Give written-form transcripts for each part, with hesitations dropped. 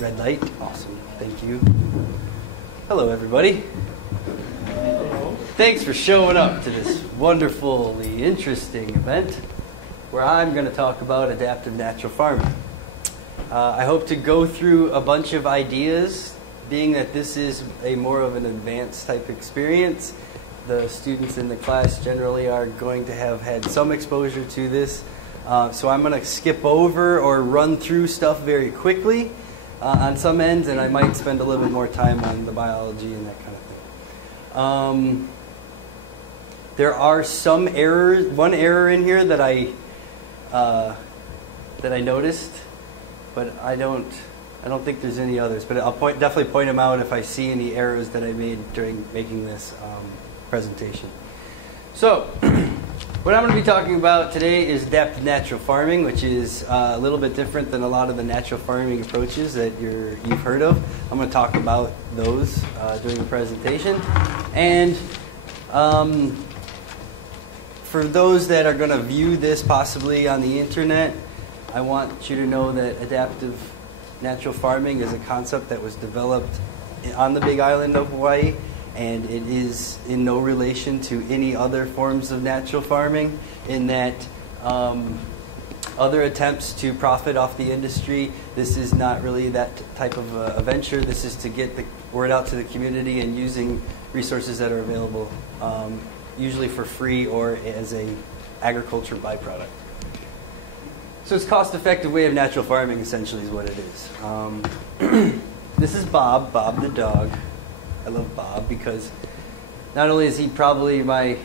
Red light. Awesome. Thank you. Hello, everybody. Hello. Thanks for showing up to this wonderfully interesting event where I'm going to talk about adaptive natural farming. I hope to go through a bunch of ideas, being that this is a more of an advanced type experience. The students in the class generally are going to have had some exposure to this. So I'm going to skip over or run through stuff very quickly on some ends, and I might spend a little bit more time on the biology and that kind of thing. There are some errors. One error in here that I noticed, but I don't think there's any others. But I'll definitely point them out if I see any errors that I made during making this presentation. So, what I'm going to be talking about today is adaptive natural farming, which is a little bit different than a lot of the natural farming approaches that you've heard of. I'm going to talk about those during the presentation. And for those that are going to view this possibly on the internet, I want you to know that adaptive natural farming is a concept that was developed on the Big Island of Hawaii, and it is in no relation to any other forms of natural farming, in that other attempts to profit off the industry, this is not really that type of a venture. This is to get the word out to the community and using resources that are available, usually for free or as a agriculture byproduct. So it's a cost-effective way of natural farming, essentially, is what it is. This is Bob the dog. I love Bob because not only is he probably my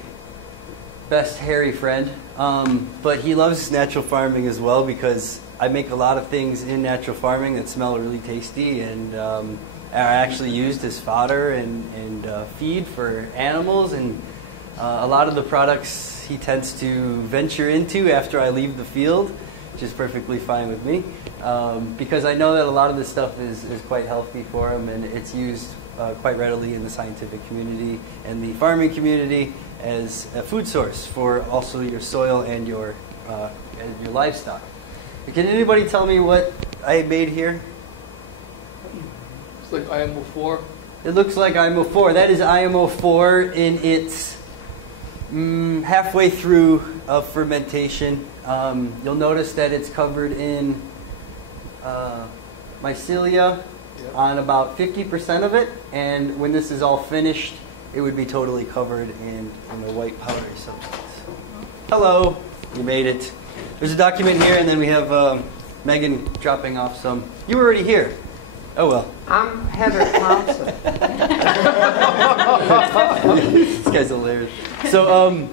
best hairy friend, but he loves natural farming as well, because I make a lot of things in natural farming that smell really tasty and are actually used as fodder and feed for animals. And a lot of the products he tends to venture into after I leave the field, which is perfectly fine with me, because I know that a lot of this stuff is quite healthy for him, and it's used quite readily in the scientific community and the farming community as a food source for also your soil and your livestock. Can anybody tell me what I made here? It's like IMO 4. It looks like IMO 4. That is IMO 4 in its halfway through of fermentation. You'll notice that it's covered in mycelia on about 50% of it, and when this is all finished, it would be totally covered in a white powdery substance. Hello, you made it. There's a document here, and then we have Megan dropping off some. You were already here. Oh well. I'm Heather Thompson. This guy's hilarious. So,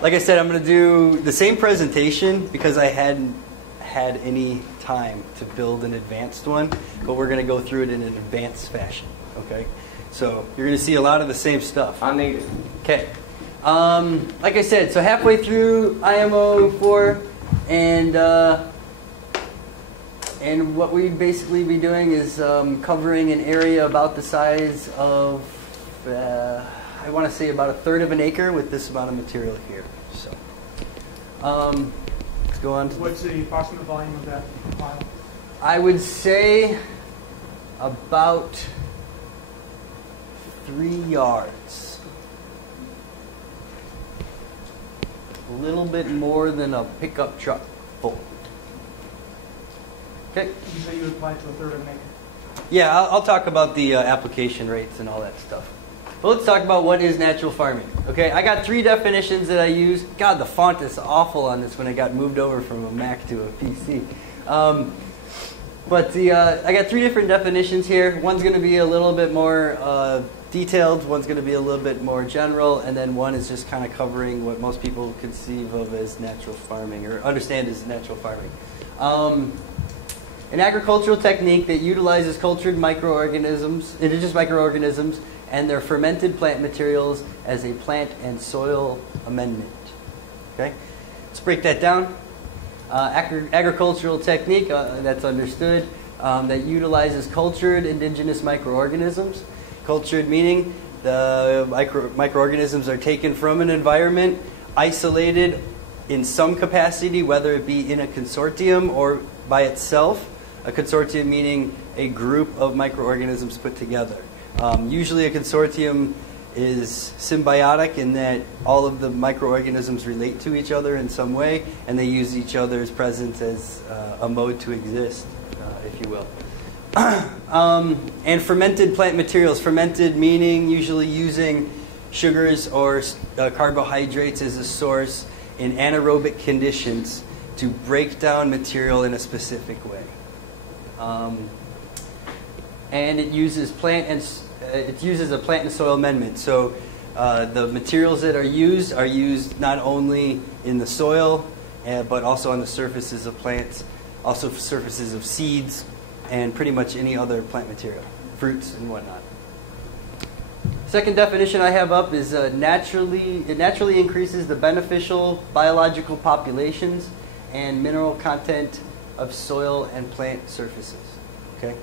like I said, I'm going to do the same presentation because I hadn't had any time to build an advanced one, but we're going to go through it in an advanced fashion. Okay, so you're going to see a lot of the same stuff. I need it. Okay, like I said, so halfway through IMO 4, and what we'd basically be doing is covering an area about the size of I want to say about 1/3 of an acre with this amount of material here. So. Let's go on to what's the approximate volume of that pile? I would say about 3 yards. A little bit more than a pickup truck full. Okay. You say you would apply to 1/3 of an acre? Yeah, I'll talk about the application rates and all that stuff. But let's talk about what is natural farming. Okay, I got 3 definitions that I use. God, the font is awful on this when I got moved over from a Mac to a PC. I got 3 different definitions here. One's going to be a little bit more detailed. One's going to be a little bit more general. And then one is just kind of covering what most people conceive of as natural farming or understand as natural farming. An agricultural technique that utilizes cultured microorganisms, indigenous microorganisms, and their fermented plant materials as a plant and soil amendment. Okay, let's break that down. Agricultural technique that's understood that utilizes cultured indigenous microorganisms. Cultured meaning the microorganisms are taken from an environment, isolated in some capacity, whether it be in a consortium or by itself, A consortium meaning a group of microorganisms put together. Usually a consortium is symbiotic in that all of the microorganisms relate to each other in some way, and they use each other's presence as a mode to exist, if you will. And fermented plant materials. Fermented meaning usually using sugars or carbohydrates as a source in anaerobic conditions to break down material in a specific way. And it uses a plant and soil amendment. So the materials that are used not only in the soil, but also on the surfaces of plants, also surfaces of seeds, and pretty much any other plant material, fruits and whatnot. Second definition I have up is it naturally increases the beneficial biological populations and mineral content of soil and plant surfaces. Okay.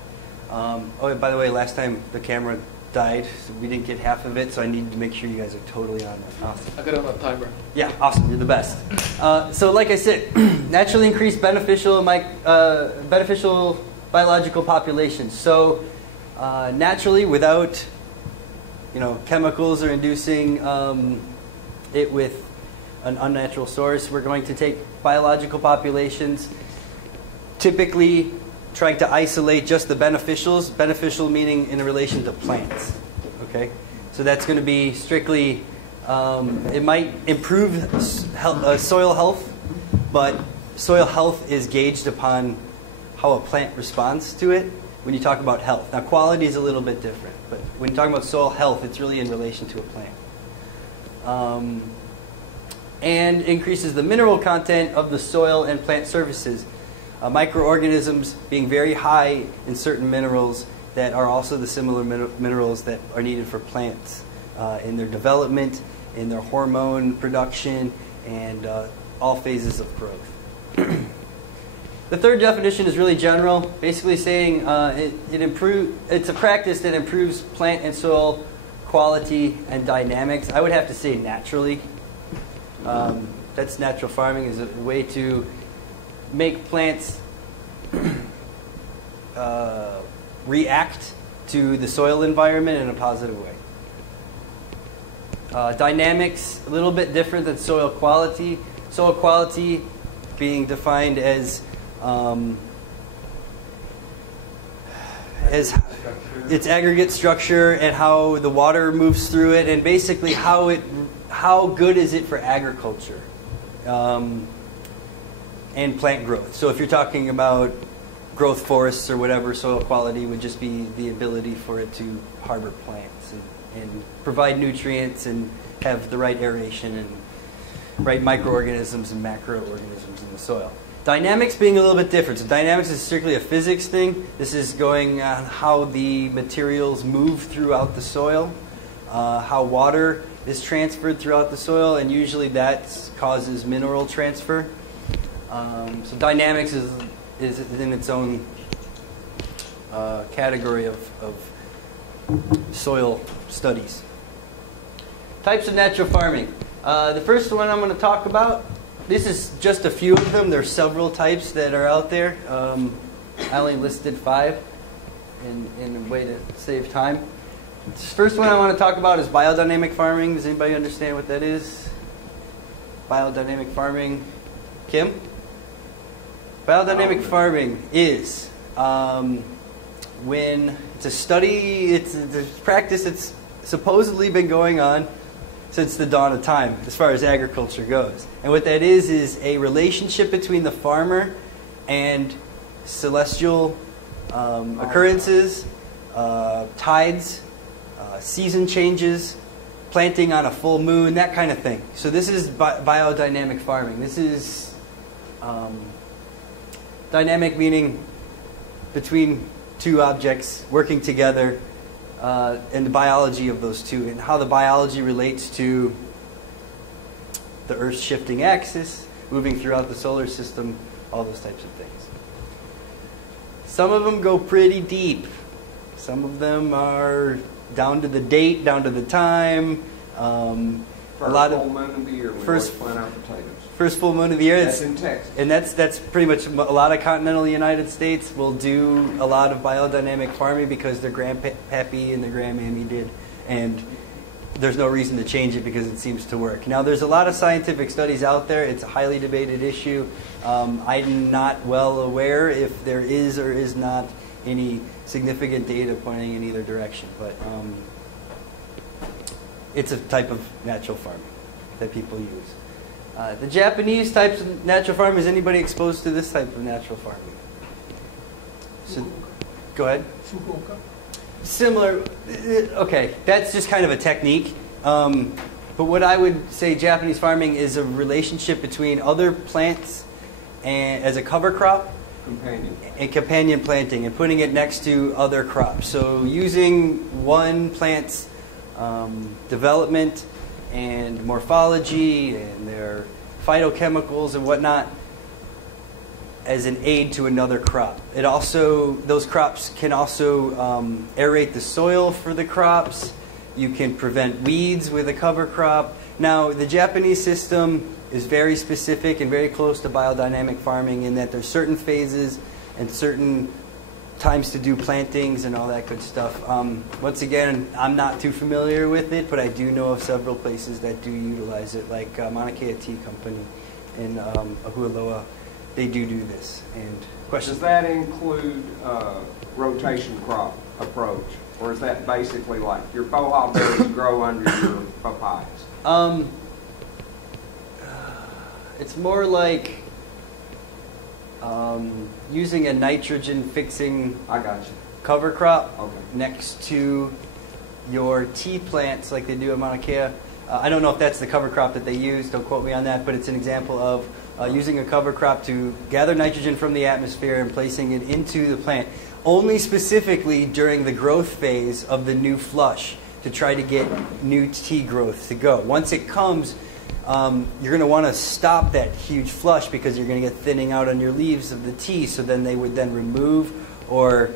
Oh, by the way, last time the camera died, so we didn't get half of it, so I need to make sure you guys are totally on that. Awesome. I got it on a timer. Yeah, awesome. You're the best. So, like I said, naturally increased beneficial biological populations. So, naturally, without chemicals or inducing it with an unnatural source, we're going to take biological populations, typically trying to isolate just the beneficials. Beneficial meaning in relation to plants. Okay, so that's going to be strictly. It might improve soil health, but soil health is gauged upon how a plant responds to it. When you talk about health, now quality is a little bit different, but when you talk about soil health, it's really in relation to a plant. And increases the mineral content of the soil and plant surfaces. Microorganisms being very high in certain minerals that are also the similar minerals that are needed for plants in their development, in their hormone production, and all phases of growth. The third definition is really general, basically saying it's a practice that improves plant and soil quality and dynamics. I would have to say naturally. That's natural farming, is a way to make plants react to the soil environment in a positive way. Dynamics, a little bit different than soil quality. Soil quality being defined as its aggregate structure and how the water moves through it, and basically how good is it for agriculture and plant growth. So if you're talking about growth forests or whatever, soil quality would just be the ability for it to harbor plants and provide nutrients and have the right aeration and right microorganisms and macroorganisms in the soil. Dynamics being a little bit different. So dynamics is strictly a physics thing. This is going on how the materials move throughout the soil, how water is transferred throughout the soil, and usually that causes mineral transfer. So dynamics is in its own category of soil studies. Types of natural farming. The first one I'm going to talk about, this is just a few of them. There's several types that are out there. I only listed 5 in a way to save time. The first one I want to talk about is biodynamic farming. Does anybody understand what that is? Biodynamic farming. Kim? Biodynamic farming is when it's a study, it's a practice that's supposedly been going on since the dawn of time as far as agriculture goes. And what that is a relationship between the farmer and celestial occurrences, tides, season changes, planting on a full moon, that kind of thing. So this is biodynamic farming. This is dynamic meaning between two objects working together, and the biology of those two, and how the biology relates to the Earth's shifting axis, moving throughout the solar system, all those types of things. Some of them go pretty deep. Some of them are down to the date, down to the time. For a lot full of moon of the year, we first- always plant our potatoes. first full moon of the year. That's in Texas. And that's pretty much a lot of continental United States will do a lot of biodynamic farming because their grandpappy and their grandmammy did, and there's no reason to change it because it seems to work. Now, there's a lot of scientific studies out there. It's a highly debated issue. I'm not well aware if there is or is not any significant data pointing in either direction, but it's a type of natural farming that people use. The Japanese types of natural farming, is anybody exposed to this type of natural farming? So, go ahead. Fukuoka. Similar, okay, that's just kind of a technique. But what I would say Japanese farming is a relationship between other plants and as a cover crop Companion. and companion planting and putting it next to other crops. So using one plant's development and morphology and their phytochemicals and whatnot as an aid to another crop. It also, those crops can also aerate the soil for the crops. You can prevent weeds with a cover crop. Now, the Japanese system is very specific and very close to biodynamic farming in that there's certain phases and certain times to do plantings and all that good stuff. Once again, I'm not too familiar with it, but I do know of several places that do utilize it, like Mauna Kea Tea Company in Ahualoa. They do this. And questions? Does that include rotation crop approach? Or is that basically like your bohol berries grow under your papayas? It's more like using a nitrogen fixing I got you. cover crop Okay. next to your tea plants like they do at Mauna Kea. I don't know if that's the cover crop that they use, don't quote me on that, but it's an example of using a cover crop to gather nitrogen from the atmosphere and placing it into the plant, only specifically during the growth phase of the new flush to try to get new tea growth to go. Once it comes, you're going to want to stop that huge flush because you're going to get thinning out on your leaves of the tea, so then they would then remove or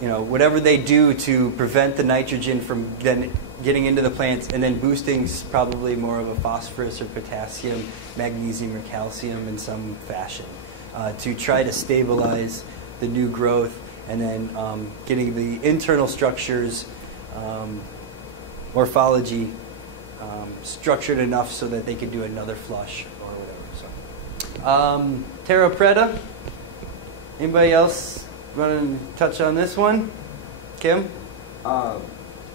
whatever they do to prevent the nitrogen from then getting into the plants and then boosting probably more of a phosphorus or potassium, magnesium or calcium in some fashion to try to stabilize the new growth and then getting the internal structures, morphology, structured enough so that they could do another flush or whatever. So, Terra Preta. Anybody else want to touch on this one? Kim?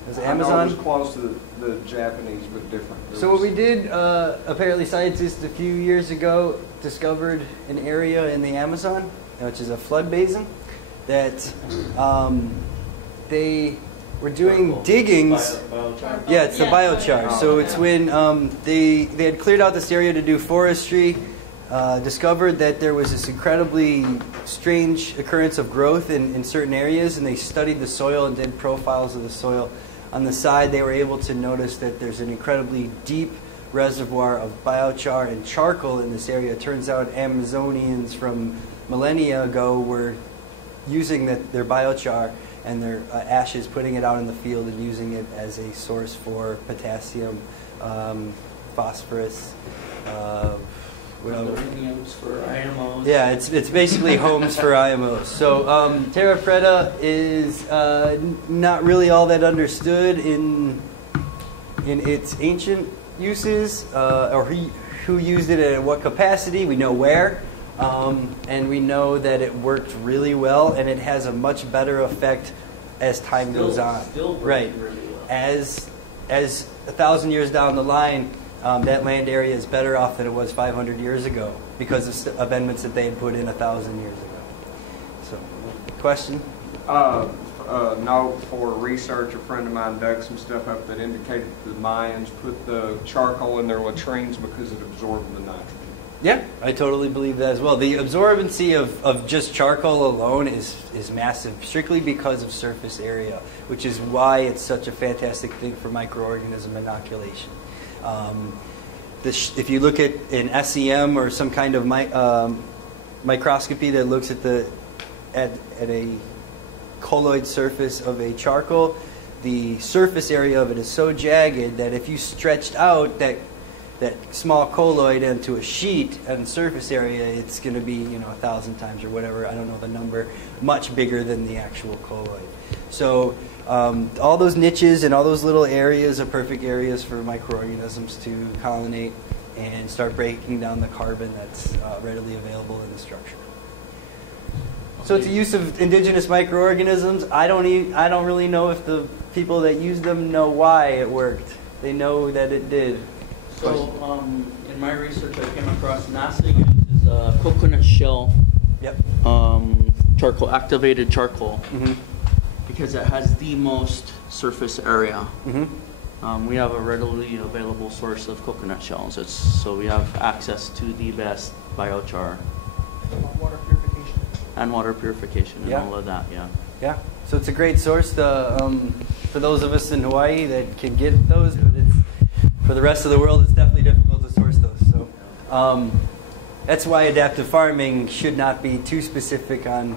Is it I know Amazon? it was close to the Japanese, but different. So what we did, apparently scientists a few years ago discovered an area in the Amazon, which is a flood basin, that they were doing diggings. Yeah, it's the biochar. So it's when they had cleared out this area to do forestry, discovered that there was this incredibly strange occurrence of growth in certain areas, and they studied the soil and did profiles of the soil. On the side, they were able to notice that there's an incredibly deep reservoir of biochar and charcoal in this area. It turns out Amazonians from millennia ago were using their biochar and their ashes, putting it out in the field and using it as a source for potassium, phosphorus, Condominiums for IMOs. yeah, it's basically homes for IMOs. So Terra Preta is not really all that understood in its ancient uses, or who used it and in what capacity. We know where, and we know that it worked really well, and it has a much better effect as time goes on. Still Right. really well. As 1,000 years down the line, that land area is better off than it was 500 years ago because of amendments that they had put in 1,000 years ago. So, question? Note for research, a friend of mine dug some stuff up that indicated the Mayans put the charcoal in their latrines because it absorbed the nitrogen. Yeah, I totally believe that as well. The absorbency of just charcoal alone is massive, strictly because of surface area, which is why it's such a fantastic thing for microorganism inoculation. If you look at an SEM or some kind of microscopy that looks at a colloid surface of a charcoal, the surface area of it is so jagged that if you stretched out, that that small colloid into a sheet on the surface area, it's going to be 1,000 times or whatever, I don't know the number, much bigger than the actual colloid. So all those niches and all those little areas are perfect areas for microorganisms to colonate and start breaking down the carbon that's readily available in the structure. So it's a use of indigenous microorganisms. I don't really know if the people that use them know why it worked. They know that it did. So, in my research, I came across NASA uses coconut shell Yep. charcoal, activated charcoal, Mm-hmm. because it has the most surface area. Mm-hmm. We have a readily available source of coconut shells. So we have access to the best biochar Water purification. and water purification and Yeah. all of that, yeah. Yeah. So it's a great source for those of us in Hawaii that can get those, but for the rest of the world, it's definitely difficult to source those. So that's why adaptive farming should not be too specific on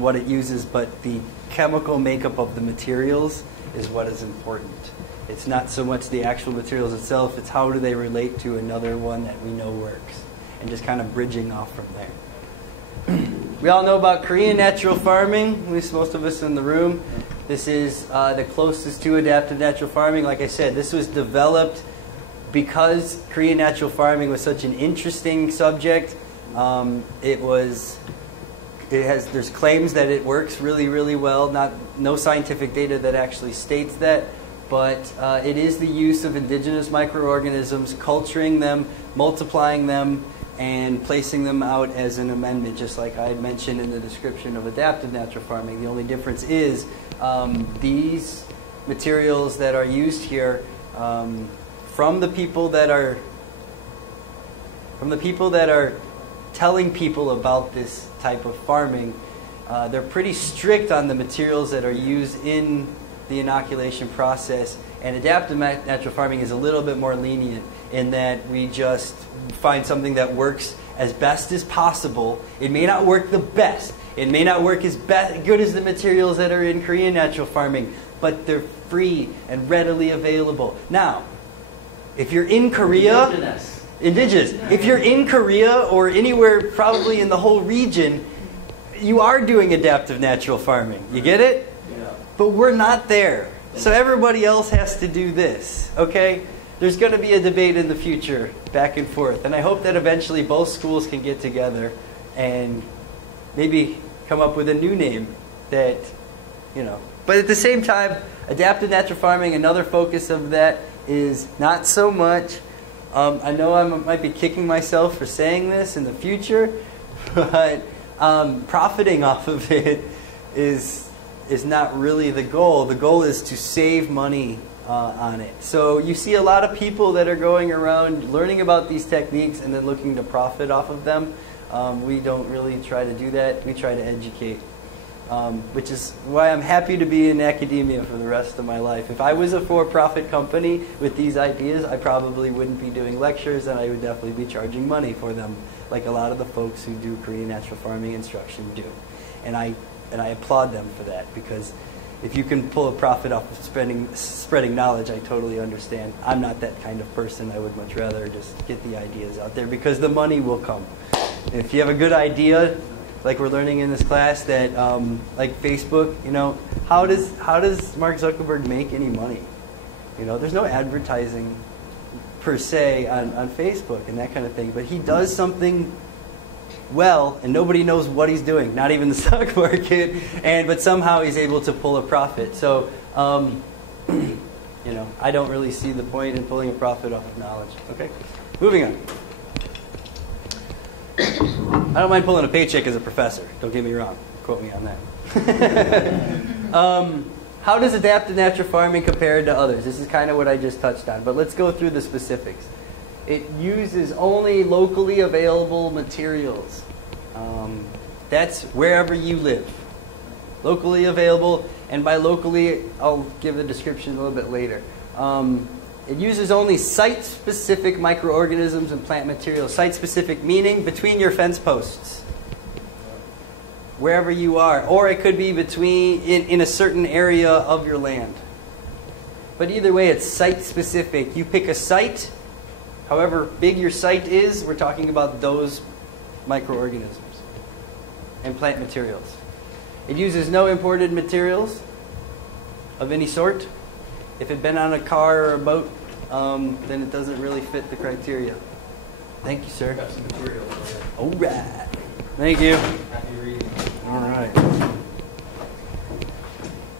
what it uses, but the chemical makeup of the materials is what is important. It's not so much the actual materials itself, it's how do they relate to another one that we know works, and just kind of bridging off from there. We all know about Korean natural farming, at least most of us in the room. This is the closest to adaptive natural farming. Like I said, this was developed because Korean natural farming was such an interesting subject. There's claims that it works really, really well. No scientific data that actually states that, but it is the use of indigenous microorganisms, culturing them, multiplying them, and placing them out as an amendment, just like I had mentioned in the description of adaptive natural farming. The only difference is these materials that are used here from the people that are telling people about this type of farming, they're pretty strict on the materials that are used in the inoculation process. And adaptive natural farming is a little bit more lenient in that we just find something that works as best as possible. It may not work the best. It may not work as good as the materials that are in Korean natural farming, but they're free and readily available. Now, if you're in Korea, indigenous. If you're in Korea or anywhere probably in the whole region, you are doing adaptive natural farming. You get it? Yeah. But we're not there. So everybody else has to do this, okay? There's going to be a debate in the future, back and forth. And I hope that eventually both schools can get together and maybe come up with a new name that, But at the same time, adaptive natural farming, another focus of that is not so much, I know I might be kicking myself for saying this in the future, but profiting off of it is not really the goal. The goal is to save money on it. So you see a lot of people that are going around learning about these techniques and then looking to profit off of them. We don't really try to do that. We try to educate, which is why I'm happy to be in academia for the rest of my life. If I was a for-profit company with these ideas, I probably wouldn't be doing lectures, and I would definitely be charging money for them, like a lot of the folks who do Korean natural farming instruction do. And I applaud them for that, because if you can pull a profit off of spreading knowledge, I totally understand. I'm not that kind of person. I would much rather just get the ideas out there, because the money will come. If you have a good idea, like we're learning in this class, that like Facebook, how does Mark Zuckerberg make any money? There's no advertising per se on Facebook and that kind of thing, but he does something well, and nobody knows what he's doing, not even the stock market, but somehow he's able to pull a profit. So, I don't really see the point in pulling a profit off of knowledge. Okay, moving on. I don't mind pulling a paycheck as a professor. Don't get me wrong. Quote me on that. How does adaptive natural farming compare to others? This is kind of what I just touched on, but let's go through the specifics. It uses only locally available materials. That's wherever you live. Locally available, and by locally, I'll give the description a little bit later. It uses only site-specific microorganisms and plant materials. Site-specific meaning between your fence posts, wherever you are. Or it could be in a certain area of your land. But either way, it's site-specific. You pick a site, however big your site is, we're talking about those microorganisms and plant materials. It uses no imported materials of any sort. If it had been on a car or a boat, then it doesn't really fit the criteria. Thank you, sir. Got some material for you. All right. Thank you. Happy reading. All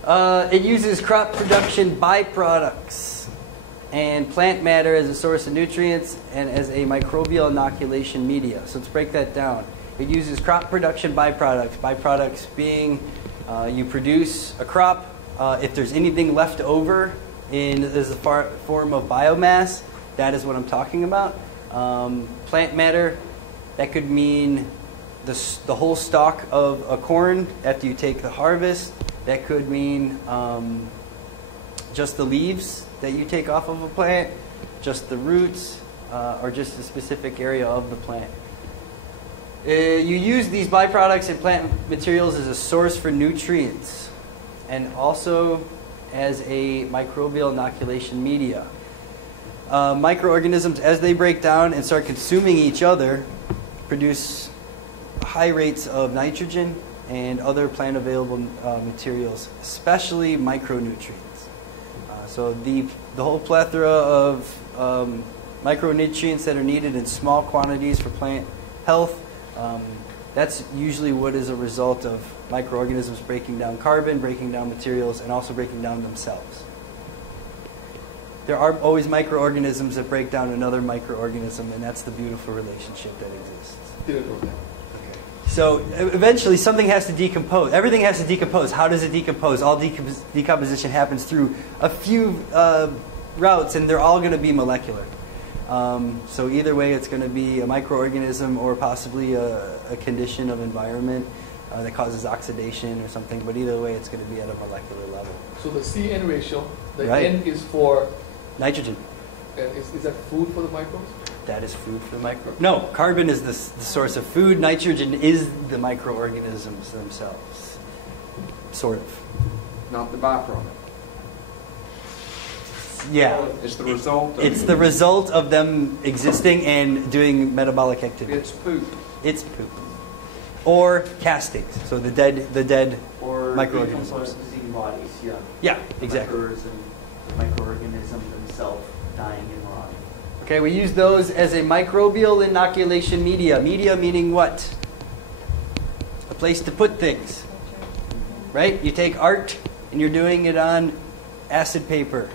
right. It uses crop production byproducts and plant matter as a source of nutrients and as a microbial inoculation media. So let's break that down. It uses crop production byproducts. Byproducts being you produce a crop. If there's anything left over as a form of biomass, that is what I'm talking about. Plant matter, that could mean the whole stalk of a corn after you take the harvest. That could mean just the leaves that you take off of a plant, just the roots, or just a specific area of the plant. You use these byproducts and plant materials as a source for nutrients and also as a microbial inoculation media. Microorganisms, as they break down and start consuming each other, produce high rates of nitrogen and other plant available materials, especially micronutrients. So the whole plethora of micronutrients that are needed in small quantities for plant health, that's usually what is a result of microorganisms breaking down carbon, breaking down materials, and also breaking down themselves. There are always microorganisms that break down another microorganism, and that's the beautiful relationship that exists. So eventually something has to decompose. Everything has to decompose. How does it decompose? All decomposition happens through a few routes, and they're all going to be molecular. So either way, it's going to be a microorganism or possibly a condition of environment that causes oxidation or something. But either way, it's going to be at a molecular level. So the C-N ratio, the Right. N is for, Nitrogen. is that food for the microbes? That is food for the micro. No, carbon is the source of food. Nitrogen is the microorganisms themselves. Sort of. Not the byproduct. Yeah. It's the result of It's the result of them existing and doing metabolic activity. It's poop. It's poop. Or castings. So the dead Or microorganisms. decomposing bodies, yeah. Yeah, exactly. The microorganisms themselves dying and rotting. Okay, we use those as a microbial inoculation media. Media meaning what? A place to put things. Right? You take art and you're doing it on acid paper.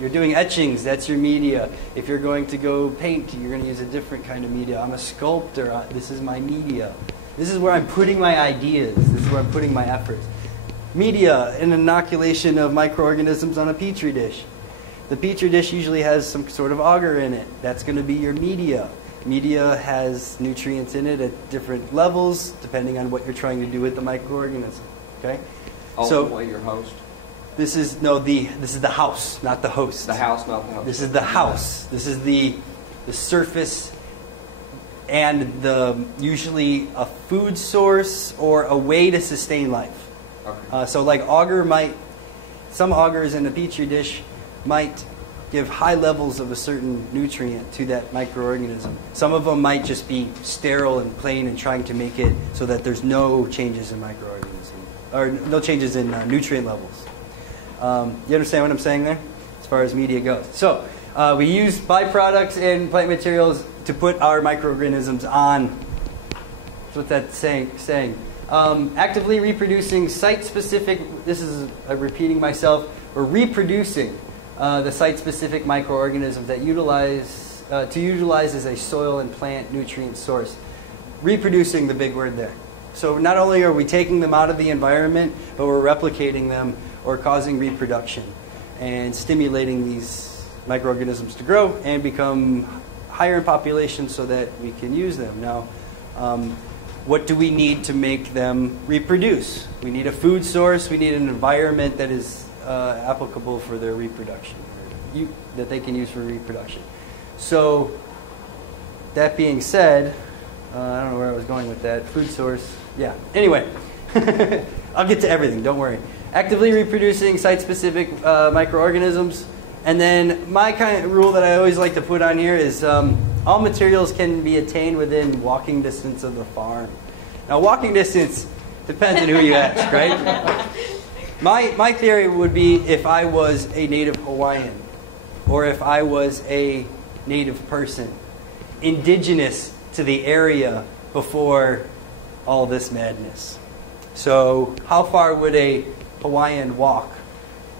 You're doing etchings, that's your media. If you're going to go paint, you're going to use a different kind of media. I'm a sculptor, this is my media. This is where I'm putting my ideas. This is where I'm putting my efforts. Media, an inoculation of microorganisms on a petri dish. The petri dish usually has some sort of agar in it. That's going to be your media. Media has nutrients in it at different levels, depending on what you're trying to do with the microorganism. Okay? Ultimately, your host. This is the house, not the host. The house, not the host. This is the house. This is the surface and usually a food source or a way to sustain life. Okay. So like some augers in a petri dish might give high levels of a certain nutrient to that microorganism. Some of them might just be sterile and plain and trying to make it so that there's no changes in microorganism or no changes in nutrient levels. You understand what I'm saying there as far as media goes? So we use byproducts and plant materials to put our microorganisms on. That's what that's saying. Actively reproducing site-specific, this is repeating myself, we're reproducing the site-specific microorganisms that utilize as a soil and plant nutrient source. Reproducing, the big word there. So not only are we taking them out of the environment, but we're replicating them or causing reproduction and stimulating these microorganisms to grow and become higher in population so that we can use them. Now, what do we need to make them reproduce? We need a food source. We need an environment that is applicable for their reproduction, that they can use for reproduction. So, that being said, I don't know where I was going with that. Food source. Yeah. Anyway, I'll get to everything. Don't worry. Actively reproducing site-specific microorganisms. And then my kind of rule that I always like to put on here is all materials can be attained within walking distance of the farm. Now, walking distance depends on who you ask, right? My theory would be if I was a native Hawaiian or if I was a native person, indigenous to the area before all this madness. So how far would a Hawaiian walk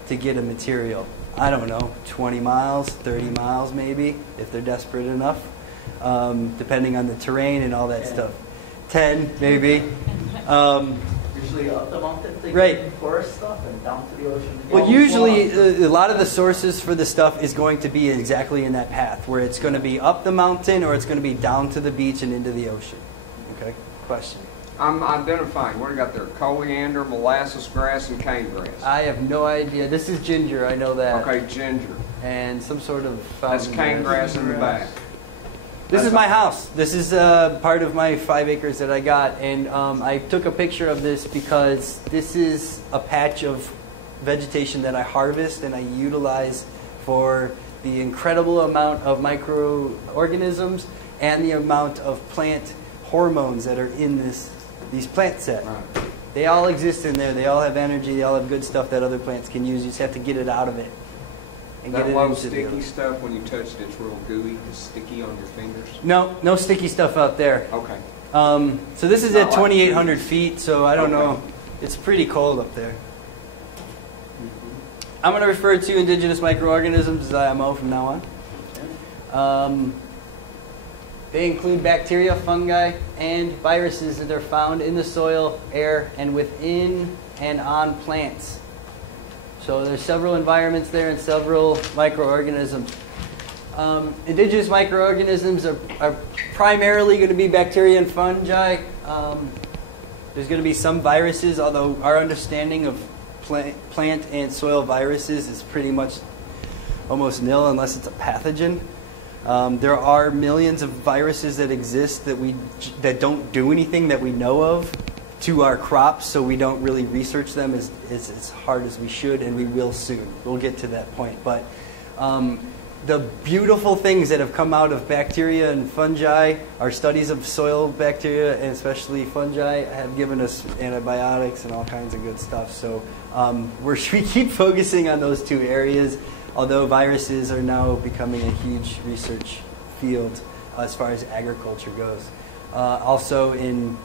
to get a material? I don't know, 20 miles, 30 miles maybe, if they're desperate enough, depending on the terrain and all that stuff. 10 maybe. Usually up the mountain to Right. get forest stuff and down to the ocean. Well, usually a lot of the sources for the stuff is going to be exactly in that path, where it's going to be up the mountain or it's going to be down to the beach and into the ocean. Okay, question. I'm identifying. What do you got there? Coriander, molasses grass, and cane grass. I have no idea. This is ginger, I know that. Okay, ginger. And some sort of That's fountain cane grass in the back. This is my house. This is part of my 5 acres that I got. And I took a picture of this because this is a patch of vegetation that I harvest and I utilize for the incredible amount of microorganisms and the amount of plant hormones that are in these plant sets. Right. They all exist in there. They all have energy. They all have good stuff that other plants can use. You just have to get it out of it. And That get it low into the sticky other. stuff, when you touch it, it's real gooey. It's sticky on your fingers. No sticky stuff out there. Okay. So this is Not at like 2,800 feet, so I don't Okay. know. It's pretty cold up there. I'm going to refer to indigenous microorganisms as IMO from now on. They include bacteria, fungi, and viruses that are found in the soil, air, and within and on plants. So there's several environments there and several microorganisms. Indigenous microorganisms are primarily going to be bacteria and fungi. There's going to be some viruses, although our understanding of plant and soil viruses is pretty much almost nil unless it's a pathogen. There are millions of viruses that exist that don't do anything that we know of to our crops, so we don't really research them as hard as we should, and we will soon. We'll get to that point. But the beautiful things that have come out of bacteria and fungi, our studies of soil bacteria and especially fungi, have given us antibiotics and all kinds of good stuff. So we keep focusing on those two areas, although viruses are now becoming a huge research field as far as agriculture goes. Also in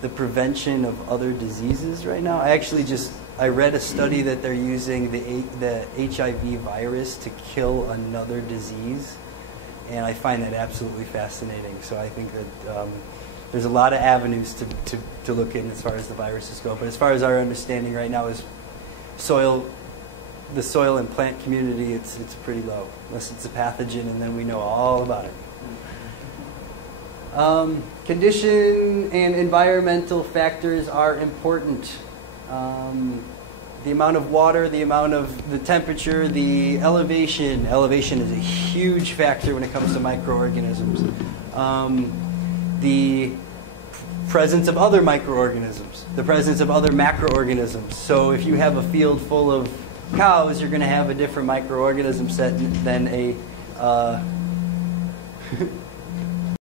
the prevention of other diseases right now. I read a study that they're using the HIV virus to kill another disease, and I find that absolutely fascinating. So I think that there's a lot of avenues to look in as far as the viruses go. But as far as our understanding right now is the soil and plant community, it's pretty low, unless it's a pathogen, and then we know all about it. Condition and environmental factors are important. The amount of water, the temperature, the elevation. Elevation is a huge factor when it comes to microorganisms. The presence of other microorganisms, the presence of other macroorganisms. So if you have a field full of cows, you're going to have a different microorganism set than a